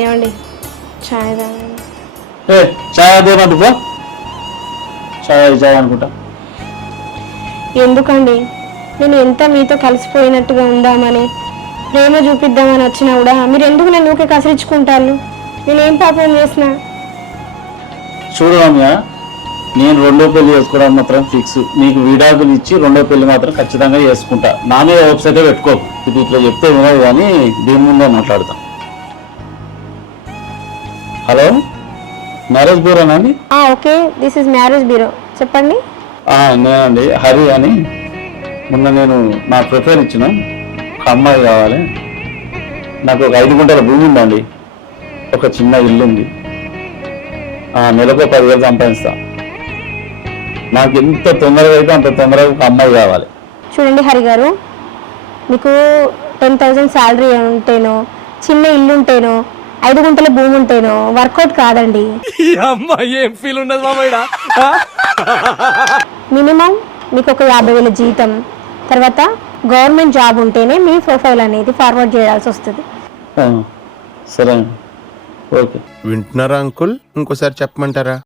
ఏమండి చాయ్ తాగండి. ఏ చాయ్ అదేమంటు పో, చాయ్ చాయ్ అనుకుంటా. ఎందుకండి నేను ఎంత మీతో కలిసిపోయినట్టుగా ఉందామని ప్రేమ చూపిద్దామని వచ్చినా కూడా మీరు ఎందుకు నన్ను ఊకే కసిరించుకుంటారు? నేనేం పాపం చేసిన? చూడు రమ్య, నేను రెండో పెళ్లి చేసుకోవడం మాత్రం ఫిక్స్. నీకు విడాకులు ఇచ్చి రెండో పెళ్లి మాత్రం ఖచ్చితంగా చేసుకుంటా. నా మీద వెబ్సైట్ పెట్టుకో. ఇది ఇట్లా చెప్తే వినదు కానీ దీని ముందే మాట్లాడతాం. హలో, మ్యారేజ్ బ్యూరోనా అండి? Okay, this is marriage bureau, చెప్పండి. నేనండి, హరి అని. మొన్న నేను నా ప్రిఫర్ ఇచ్చిన ఒక అమ్మాయి కావాలి. నాకు ఒక 5 గుంటల భూమి ఉందండి, ఒక చిన్న ఇల్లు ఉంది, నెలకు 10,000 సంపాదిస్తా. నాకు ఎంత తొందరగా అయితే అంత తొందరగా ఒక అమ్మాయి కావాలి. చూడండి హరి గారు, మీకు 10,000 శాలరీ ఉంటేనో, చిన్న ఇల్లు ఉంటేనో, 5 గుంటల భూమి ఉంటేనో వర్కౌట్ కాదండి. మినిమం మీకు ఒక 50,000 జీతం, తర్వాత గవర్నమెంట్ జాబ్ ఉంటేనే మీ ప్రొఫైల్ అనేది ఫార్వర్డ్ చేయాల్సి వస్తుంది. సరే, ఓకే. వింటున్నారా అంకుల్? ఇంకోసారి చెప్పమంటారా?